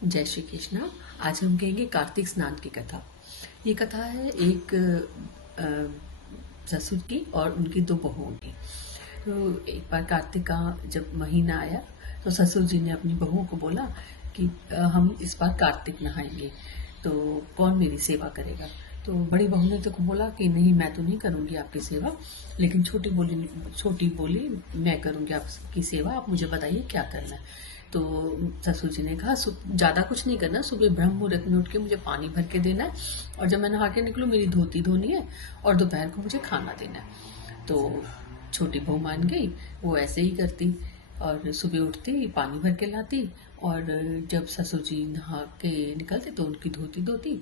जय श्री कृष्णा। आज हम कहेंगे कार्तिक स्नान की कथा। ये कथा है एक ससुर की और उनकी दो बहुओं की। तो एक बार कार्तिक का जब महीना आया तो ससुर जी ने अपनी बहुओं को बोला कि हम इस बार कार्तिक नहाएंगे, तो कौन मेरी सेवा करेगा। तो बड़ी बहू ने तो बोला कि नहीं, मैं तो नहीं करूँगी आपकी सेवा, लेकिन छोटी बोली मैं करूँगी आपकी सेवा, आप मुझे बताइए क्या करना है। तो ससुर जी ने कहा ज़्यादा कुछ नहीं करना, सुबह ब्रह्म मुहूर्त में उठ के मुझे पानी भर के देना है, और जब मैं नहा के निकलूँ मेरी धोती धोनी है, और दोपहर को मुझे खाना देना है। तो छोटी बहू मान गई, वो ऐसे ही करती, और सुबह उठती पानी भर के लाती, और जब ससुर जी नहा के निकलते तो उनकी धोती धोती।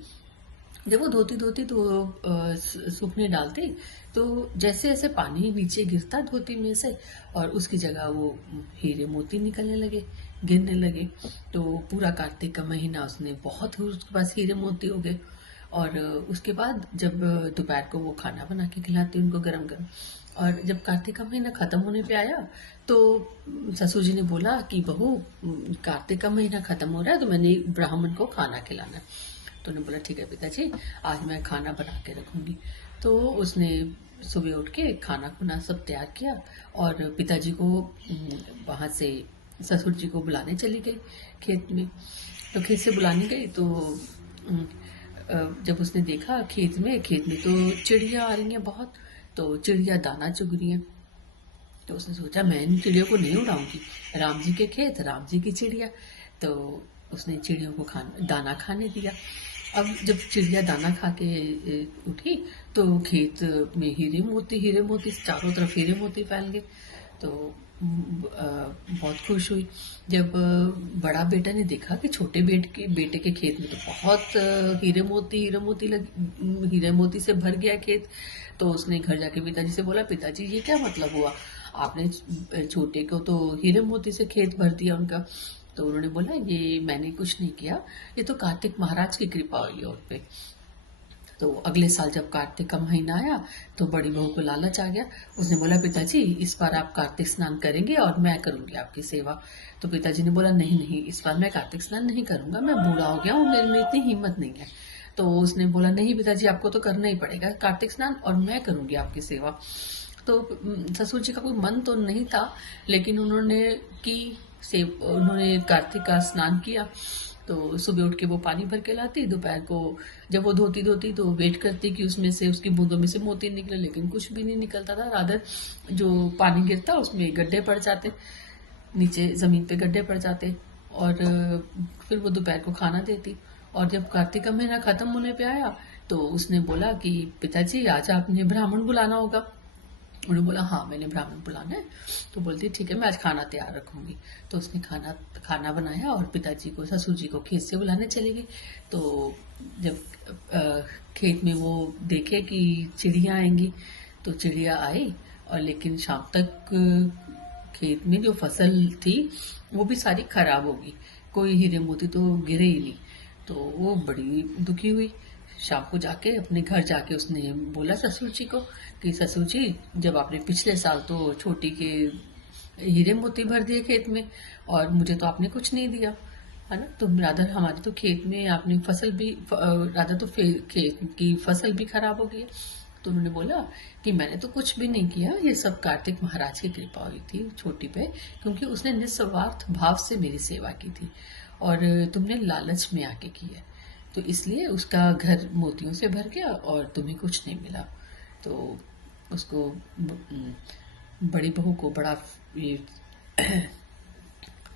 जब वो धोती धोती तो सूखने डालते, तो जैसे जैसे पानी नीचे गिरता धोती में से, और उसकी जगह वो हीरे मोती निकलने लगे, गिरने लगे। तो पूरा कार्तिक का महीना उसने बहुत उसके पास हीरे मोती हो गए। और उसके बाद जब दोपहर को वो खाना बना के खिलाती उनको गरम गरम, और जब कार्तिक का महीना खत्म होने पे आया तो ससुर जी ने बोला कि बहू, कार्तिक का महीना खत्म हो रहा है तो मैंने ब्राह्मण को खाना खिलाना है। तो उन्होंने बोला ठीक है पिताजी, आज मैं खाना बना के रखूंगी। तो उसने सुबह उठ के खाना खुना सब तैयार किया, और पिताजी को वहाँ से ससुर जी को बुलाने चली गई खेत में। तो खेत से बुलाने गई तो जब उसने देखा खेत में तो चिड़िया आ रही हैं बहुत, तो चिड़िया दाना चुग रही हैं। तो उसने सोचा मैं इन चिड़ियों को नहीं उड़ाऊंगी, राम जी के खेत राम जी की चिड़िया। तो उसने चिड़ियों को दाना खाने दिया। अब जब चिड़िया दाना खा के उठी तो खेत में हीरे मोती चारों तरफ हीरे मोती फैल गए। तो बहुत खुश हुई। जब बड़ा बेटा ने देखा कि छोटे बेटे के खेत में तो बहुत हीरे मोती से भर गया खेत, तो उसने घर जाके पिताजी से बोला, पिताजी ये क्या मतलब हुआ, आपने छोटे को तो हीरे मोती से खेत भर दिया उनका। तो उन्होंने बोला ये मैंने कुछ नहीं किया, ये तो कार्तिक महाराज की कृपा हुई है उन पे। तो अगले साल जब कार्तिक का महीना आया तो बड़ी बहू को लालच आ गया। उसने बोला पिताजी इस बार आप कार्तिक स्नान करेंगे और मैं करूंगी आपकी सेवा। तो पिताजी ने बोला नहीं नहीं, इस बार मैं कार्तिक स्नान नहीं करूंगा, मैं बूढ़ा हो गया हूँ, मेरे में इतनी हिम्मत नहीं है। तो उसने बोला नहीं पिताजी, आपको तो करना ही पड़ेगा कार्तिक स्नान, और मैं करूंगी आपकी सेवा। तो ससुर जी का कोई मन तो नहीं था, लेकिन उन्होंने कार्तिक का स्नान किया। तो सुबह उठ के वो पानी भर के लाती, दोपहर को जब वो धोती धोती तो वेट करती कि उसमें से उसकी बूंदों में से मोती निकले, लेकिन कुछ भी नहीं निकलता था। रादर जो पानी गिरता उसमें गड्ढे पड़ जाते, नीचे जमीन पे गड्ढे पड़ जाते। और फिर वो दोपहर को खाना देती। और जब कार्तिक का महीना खत्म होने पे आया तो उसने बोला कि पिताजी आज आपने ब्राह्मण बुलाना होगा। उन्होंने बोला हाँ मैंने ब्राह्मण बुलाना है। तो बोलती ठीक है मैं आज खाना तैयार रखूंगी। तो उसने खाना बनाया और पिताजी को ससुर जी को खेत से बुलाने चली गई। तो जब खेत में वो देखे कि चिड़िया आएंगी, तो चिड़िया आई, और लेकिन शाम तक खेत में जो फसल थी वो भी सारी खराब होगी, कोई हीरे मोती तो गिरे ही नहीं। तो वो बड़ी दुखी हुई। शाम को जाके अपने घर जाके उसने बोला ससुर जी को कि ससुर जी, जब आपने पिछले साल तो छोटी के हीरे मोती भर दिए खेत में, और मुझे तो आपने कुछ नहीं दिया, है ना, तो राधर हमारे तो खेत में आपने फसल भी राधर तो खेत की फसल भी खराब हो गई। तो उन्होंने बोला कि मैंने तो कुछ भी नहीं किया, ये सब कार्तिक महाराज की कृपा हुई थी छोटी पे, क्योंकि उसने निस्वार्थ भाव से मेरी सेवा की थी, और तुमने लालच में आके की है, तो इसलिए उसका घर मोतियों से भर गया और तुम्हें कुछ नहीं मिला। तो उसको बड़ी बहू को बड़ा ये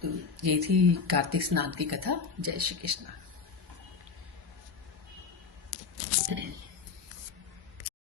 तो ये थी कार्तिक स्नान की कथा। जय श्री कृष्णा।